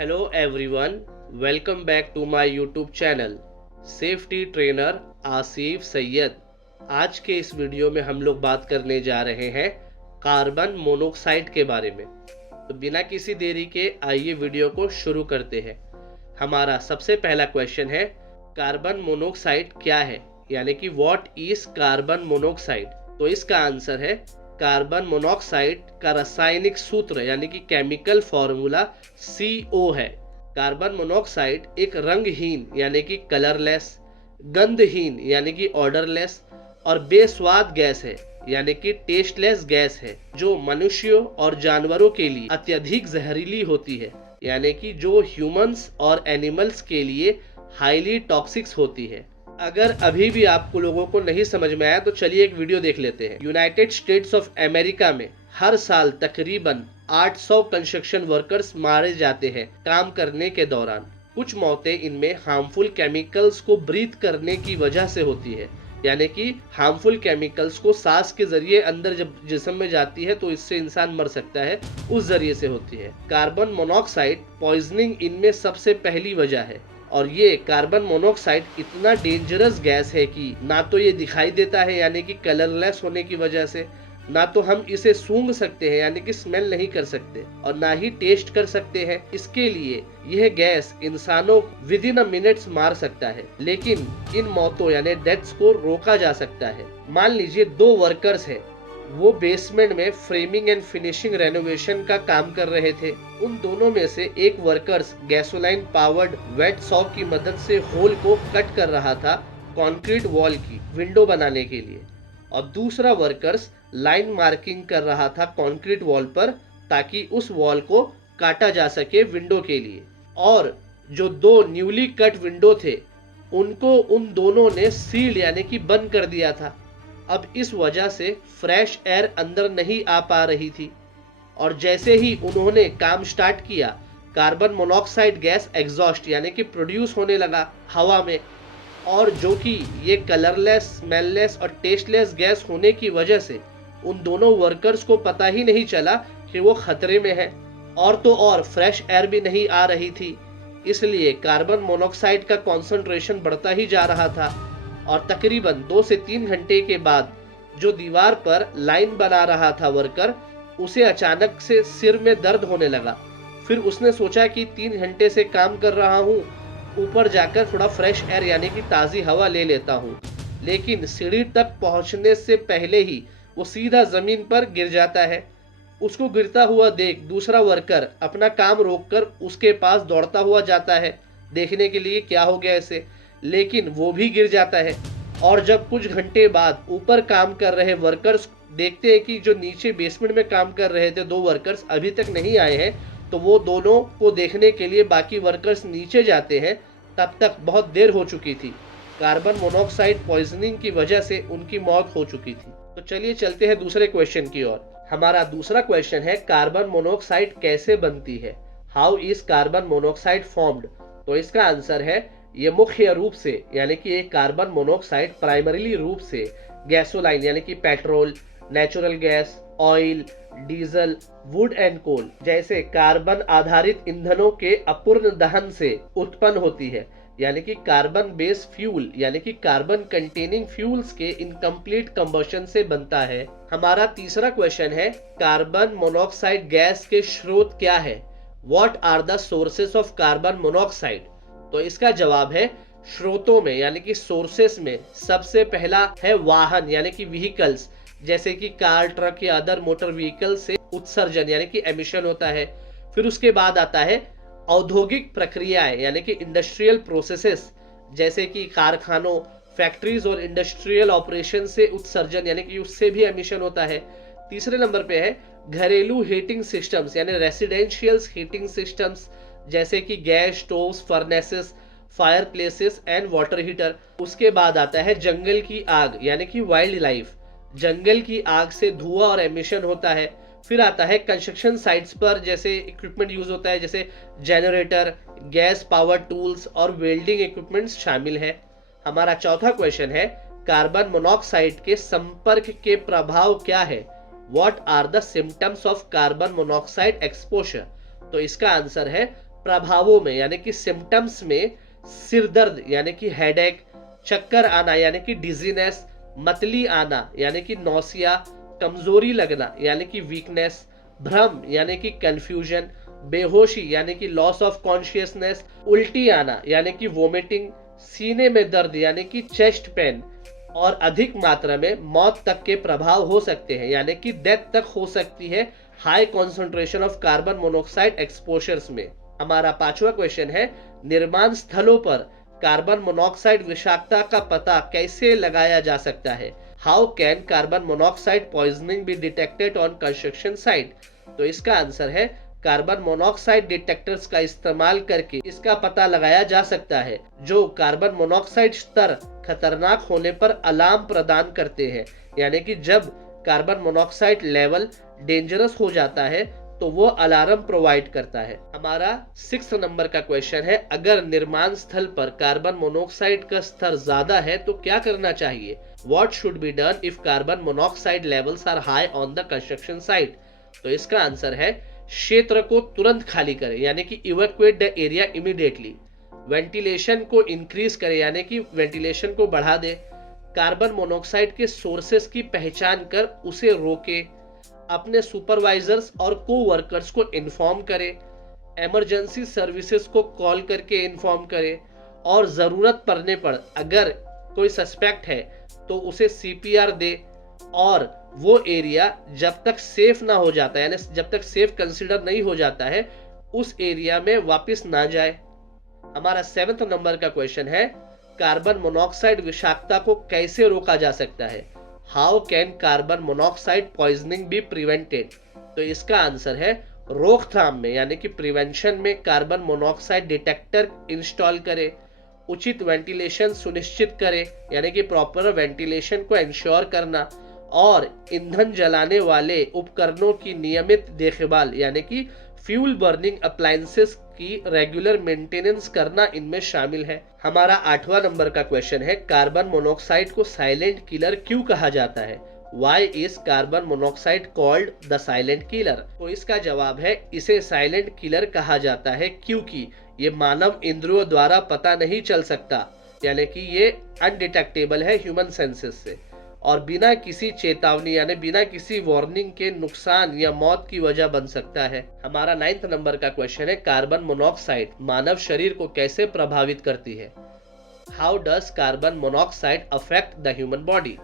Hello everyone, welcome back to my YouTube channel safety trainer Asif Syed. आज के इस video में हम लोग बात करने जा रहे हैं कार्बन मोनोऑक्साइड के बारे में। तो बिना किसी देरी के आइए वीडियो को शुरू करते हैं। हमारा सबसे पहला क्वेश्चन है, कार्बन मोनोऑक्साइड क्या है, यानी कि व्हाट इज कार्बन मोनोऑक्साइड। तो इसका आंसर है, कार्बन मोनोऑक्साइड का रासायनिक सूत्र यानी कि केमिकल फॉर्मूला CO है। कार्बन मोनोऑक्साइड एक रंगहीन यानी कि कलरलेस, गंधहीन यानी कि ऑडरलेस और बेस्वाद गैस है यानी कि टेस्टलेस गैस है, जो मनुष्यों और जानवरों के लिए अत्यधिक जहरीली होती है, यानी कि जो ह्यूमंस और एनिमल्स के लिए हाईली टॉक्सिक्स होती है। अगर अभी भी आपको लोगों को नहीं समझ में आया तो चलिए एक वीडियो देख लेते हैं। यूनाइटेड स्टेट्स ऑफ अमेरिका में हर साल तकरीबन 800 कंस्ट्रक्शन वर्कर्स मारे जाते हैं काम करने के दौरान। कुछ मौतें इनमें हार्मफुल केमिकल्स को ब्रीथ करने की वजह से होती है, यानी कि हार्मफुल केमिकल्स को सांस के जरिए अंदर जब जिस्म में जाती है तो इससे इंसान मर सकता है, उस जरिए से होती है। कार्बन मोनोऑक्साइड पॉइजनिंग इनमें सबसे पहली वजह है। और ये कार्बन मोनोऑक्साइड इतना डेंजरस गैस है कि ना तो ये दिखाई देता है यानी कि कलरलेस होने की वजह से, ना तो हम इसे सूंघ सकते हैं यानी कि स्मेल नहीं कर सकते, और ना ही टेस्ट कर सकते हैं। इसके लिए यह गैस इंसानों विद इन अ मिनट्स मार सकता है, लेकिन इन मौतों यानी डेथ्स को रोका जा सकता है। मान लीजिए 2 वर्कर्स हैं, वो बेसमेंट में फ्रेमिंग एंड फिनिशिंग रेनोवेशन का काम कर रहे थे। उन दोनों में से एक workers gasoline powered wet saw की मदद से होल को कट कर रहा था कंक्रीट वॉल की विंडो बनाने के लिए, और दूसरा वर्कर्स लाइन मार्किंग कर रहा था कंक्रीट वॉल पर, ताकि उस वॉल को काटा जा सके विंडो के लिए। और जो 2 न्यूली कट विंडो थे उनको उन दोनों ने सील्ड यानी कि बंद कर दिया था। अब इस वजह से फ्रेश एयर अंदर नहीं आ पा रही थी, और जैसे ही उन्होंने काम स्टार्ट किया, कार्बन मोनोऑक्साइड गैस एग्जॉस्ट यानी कि प्रोड्यूस होने लगा हवा में, और जो कि ये कलरलेस, स्मेललेस और टेस्टलेस गैस होने की वजह से उन दोनों वर्कर्स को पता ही नहीं चला कि वो खतरे में है। और तो और फ्रेश एयर भी नहीं आ रही थी, इसलिए कार्बन मोनोऑक्साइड का कॉन्सेंट्रेशन बढ़ता ही जा रहा था। और तकरीबन 2 से 3 घंटे के बाद जो दीवार पर लाइन बना रहा था वर्कर, उसे अचानक से सिर में दर्द होने लगा। फिर उसने सोचा कि 3 घंटे से काम कर रहा हूँ, ऊपर जाकर थोड़ा फ्रेश एयर यानी कि ताज़ी हवा ले लेता हूँ। लेकिन सीढ़ी तक पहुँचने से पहले ही वो सीधा ज़मीन पर गिर जाता है। उसको गिरता हुआ देख दूसरा वर्कर अपना काम रोककर उसके पास दौड़ता हुआ जाता है देखने के लिए क्या हो गया इसे, लेकिन वो भी गिर जाता है। और जब कुछ घंटे बाद ऊपर काम कर रहे वर्कर्स देखते हैं कि जो नीचे बेसमेंट में काम कर रहे थे 2 वर्कर्स अभी तक नहीं आए हैं, तो वो दोनों को देखने के लिए बाकी वर्कर्स नीचे जाते हैं। तब तक बहुत देर हो चुकी थी, कार्बन मोनोऑक्साइड पॉइजनिंग की वजह से उनकी मौत हो चुकी थी। तो चलिए चलते हैं दूसरे क्वेश्चन की ओर। हमारा दूसरा क्वेश्चन है, कार्बन मोनोऑक्साइड कैसे बनती है, how is carbon monoxide formed. तो इसका आंसर है, ये मुख्य रूप से यानी कि एक कार्बन मोनोऑक्साइड प्राइमरीली रूप से गैसोलाइन यानी कि petrol, natural gas, oil, diesel, wood and coal जैसे कार्बन आधारित ईंधनों के अपूर्ण दहन से उत्पन्न होती है, यानी कि कार्बन बेस फ्यूल यानी कि कार्बन कंटेनिंग फ्यूल्स के इनकम्प्लीट कंबशन से बनता है। हमारा तीसरा क्वेश्चन है, कार्बन मोनोऑक्साइड गैस के स्रोत क्या है, what are the sources of carbon monoxide. तो इसका जवाब है, स्रोतों में यानी कि सोर्सेस में सबसे पहला है वाहन यानी कि व्हीकल्स, जैसे कि कार, ट्रक या अदर मोटर व्हीकल से उत्सर्जन यानी कि एमिशन होता है। फिर उसके बाद आता है औद्योगिक प्रक्रियाएं यानी कि इंडस्ट्रियल प्रोसेसेस, जैसे कि कारखानों, फैक्ट्रीज और इंडस्ट्रियल ऑपरेशन से उत्सर्जन यानी कि उससे भी एमिशन होता है। तीसरे नंबर पे है घरेलू हीटिंग सिस्टम्स यानी रेसिडेंशियल हीटिंग सिस्टम्स, जैसे कि gas stoves, furnaces, fire places and water heater. उसके बाद आता है जंगल की आग यानी कि वाइल्ड लाइफ, जंगल की आग से धुआं और एमिशन होता है। फिर आता है कंस्ट्रक्शन साइट्स पर जैसे इक्विपमेंट यूज होता है, जैसे जनरेटर, गैस पावर टूल्स और वेल्डिंग इक्विपमेंट्स शामिल है। हमारा चौथा क्वेश्चन है, कार्बन मोनोऑक्साइड के संपर्क के प्रभाव क्या है, what are the symptoms of carbon monoxide exposure. तो इसका आंसर है, प्रभावों में यानी कि सिम्टम्स में सिर दर्द यानी कि हेडेक, चक्कर आना यानी कि डिजीनेस, मतली आना यानी कि नौसिया, कमजोरी लगना यानी कि वीकनेस, भ्रम यानी कि कंफ्यूजन, बेहोशी यानी कि लॉस ऑफ कॉन्शियसनेस, उल्टी आना यानी कि वोमिटिंग, सीने में दर्द यानी कि चेस्ट पेन और अधिक मात्रा में मौत तक के प्रभाव हो सकते हैं यानी कि डेथ तक हो सकती है high concentration of carbon monoxide exposures में। हमारा पांचवा क्वेश्चन है, निर्माण स्थलों पर कार्बन मोनोऑक्साइड विषाक्तता का पता कैसे लगाया जा सकता है? How can carbon monoxide poisoning be detected on construction site? तो इसका आंसर है, कार्बन मोनोऑक्साइड डिटेक्टर्स का इस्तेमाल करके इसका पता लगाया जा सकता है, जो कार्बन मोनोऑक्साइड स्तर खतरनाक होने पर अलार्म प्रदान करते हैं। यानी कि जब कार्बन मोनोऑक्साइड लेवल डेंजरस हो जाता है तो वो अलार्म प्रोवाइड करता है। हमारा 6 नंबर का क्वेश्चन है, अगर निर्माण स्थल पर कार्बन मोनोऑक्साइड का स्तर ज्यादा है तो क्या करना चाहिए? What should be done if carbon monoxide levels are high on the construction site? तो इसका आंसर है, क्षेत्र को तुरंत खाली करें यानी कि evacuate the area immediately. Ventilation को इंक्रीज करें यानी कि वेंटिलेशन को बढ़ा दे। कार्बन मोनोऑक्साइड के सोर्सेस की पहचान कर उसे रोके। अपने सुपरवाइजर्स और कोवर्कर्स को इन्फॉर्म करें। इमरजेंसी सर्विसेज को कॉल करके इन्फॉर्म करें और ज़रूरत पड़ने पर अगर कोई सस्पेक्ट है तो उसे सीपीआर दे और वो एरिया जब तक सेफ ना हो जाता है यानी जब तक सेफ कंसीडर नहीं हो जाता है उस एरिया में वापस ना जाए। हमारा 7 नंबर का क्वेश्चन है, कार्बन मोनोऑक्साइड विषाक्तता को कैसे रोका जा सकता है? How can carbon monoxide poisoning be prevented? तो इसका आंसर है, रोकथाम में यानी कि प्रिवेंशन में कार्बन मोनोऑक्साइड डिटेक्टर इंस्टॉल करें, उचित वेंटिलेशन सुनिश्चित करें यानी कि प्रॉपर वेंटिलेशन को इंश्योर करना और ईंधन जलाने वाले उपकरणों की नियमित देखभाल यानी कि फ्यूल बर्निंग अप्लायंसेस की रेगुलर मेंटेनेंस करना इनमें शामिल है। हमारा 8वां नंबर का क्वेश्चन है, कार्बन मोनोऑक्साइड को साइलेंट किलर क्यों कहा जाता है? Why is carbon monoxide called the silent killer? तो इसका जवाब है, इसे साइलेंट किलर कहा जाता है क्योंकि ये मानव इंद्रियों द्वारा पता नहीं चल सकता यानी कि ये अनडिटेक्टेबल है ह्यूमन सेंसेस से और बिना किसी चेतावनी यानी बिना किसी वार्निंग के नुकसान या मौत की वजह बन सकता है। हमारा 9 नंबर का क्वेश्चन है, कार्बन मोनोऑक्साइड मानव शरीर को कैसे प्रभावित करती है? How does carbon monoxide affect the human body?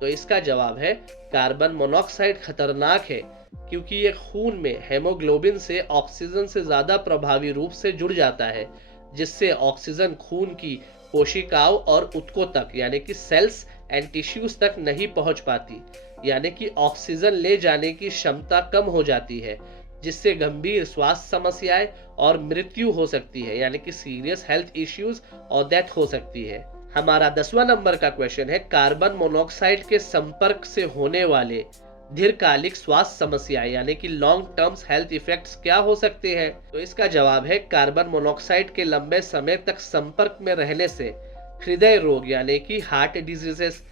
तो इसका जवाब है, कार्बन मोनोऑक्साइड खतरनाक है क्योंकि ये खून में हेमोग्लोबिन से ऑक्सीजन से ज्यादा प्रभावी रूप से जुड़ जाता है, जिससे ऑक्सीजन खून की कोशिकाओं और ऊतकों तक यानी कि सेल्स एंड टिश्यूज तक नहीं पहुंच पाती यानी कि ऑक्सीजन ले जाने की क्षमता कम हो जाती है, जिससे गंभीर स्वास्थ्य समस्याएं और मृत्यु हो सकती है यानी कि सीरियस हेल्थ इश्यूज और डेथ हो सकती है। हमारा 10वां नंबर का क्वेश्चन है, कार्बन मोनोऑक्साइड के संपर्क से होने वाले दीर्घकालिक स्वास्थ्य समस्याएं यानी कि लॉन्ग टर्म्स हेल्थ इफेक्ट्स क्या हो सकते हैं? तो इसका जवाब है, कार्बन मोनोऑक्साइड के लंबे समय तक संपर्क में रहने से हृदय रोग यानी कि हार्ट डिजीजेस,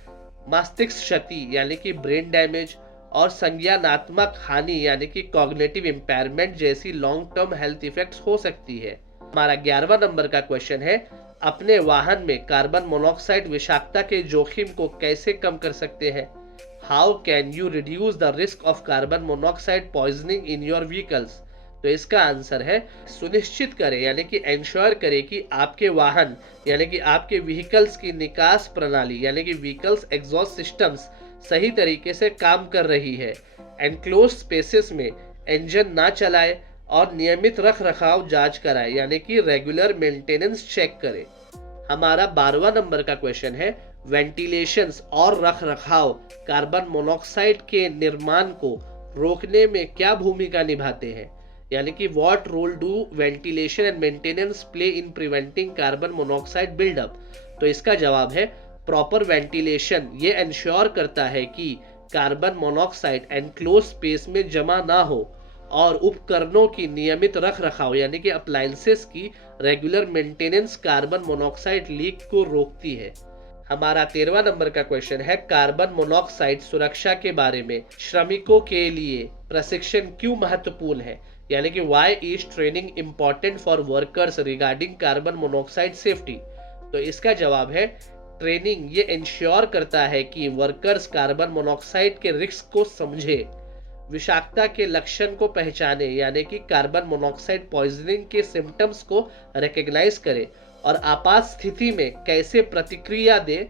मस्तिष्क क्षति यानी कि ब्रेन डैमेज और संज्ञानात्मक हानि यानी कि कॉग्निटिव इम्पेयरमेंट जैसी लॉन्ग टर्म हेल्थ इफेक्ट्स हो सकती है। हमारा 11वां नंबर का क्वेश्चन है, अपने वाहन में कार्बन मोनोऑक्साइड विषाक्तता के जोखिम को कैसे कम कर सकते हैं? How can you reduce the risk of carbon monoxide poisoning in your vehicles? तो इसका आंसर है, सुनिश्चित करें यानी कि इंश्योर करें कि आपके वाहन यानी कि आपके व्हीकल्स की निकास प्रणाली यानी कि व्हीकल्स एग्जॉस्ट सिस्टम्स सही तरीके से काम कर रही है। एनक्लोज स्पेसेस में इंजन ना चलाए और नियमित रख रखाव जांच कराए यानी कि रेगुलर मेंटेनेंस चेक करें। हमारा 12वां नंबर का क्वेश्चन है, वेंटिलेशन और रख रखाव कार्बन मोनोऑक्साइड के निर्माण को रोकने में क्या भूमिका निभाते हैं? यानी कि what role do ventilation and maintenance play in preventing carbon monoxide buildup? तो इसका जवाब है, प्रॉपर वेंटिलेशन ये इंश्योर करता है कि कार्बन मोनोऑक्साइड एनक्लोज स्पेस में जमा ना हो और उपकरणों की नियमित रख रखाव यानी कि अप्लायंसेस की regular maintenance carbon monoxide leak को रोकती है। हमारा 13वां नंबर का क्वेश्चन है, कार्बन मोनोऑक्साइड सुरक्षा के बारे में श्रमिकों के लिए प्रशिक्षण क्यों महत्वपूर्ण है? यानी कि why is training important for workers regarding carbon monoxide safety. तो इसका जवाब है ट्रेनिंग ये इंश्योर करता है कि वर्कर्स कार्बन मोनोऑक्साइड के रिस्क को समझे, विषाक्तता के लक्षण को पहचाने यानी कि कार्बन मोनोऑक्साइड पॉइजनिंग के सिम्टम्स को रिकॉग्नाइज करे और आपात स्थिति में कैसे प्रतिक्रिया दे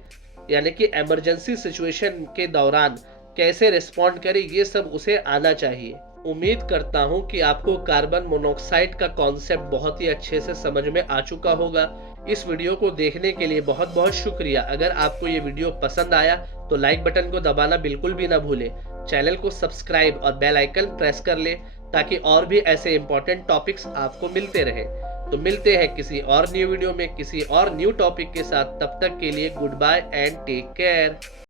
यानी कि इमरजेंसी सिचुएशन के दौरान कैसे रिस्पॉन्ड करे, ये सब उसे आना चाहिए। उम्मीद करता हूं कि आपको कार्बन मोनोऑक्साइड का कॉन्सेप्ट बहुत ही अच्छे से समझ में आ चुका होगा। इस वीडियो को देखने के लिए बहुत बहुत शुक्रिया। अगर आपको ये वीडियो पसंद आया तो लाइक बटन को दबाना बिल्कुल भी ना भूलें। चैनल को सब्सक्राइब और बेल आइकन प्रेस कर ले ताकि और भी ऐसे इंपॉर्टेंट टॉपिक्स आपको मिलते रहे। तो मिलते हैं किसी और न्यू वीडियो में किसी और न्यू टॉपिक के साथ। तब तक के लिए goodbye and take care.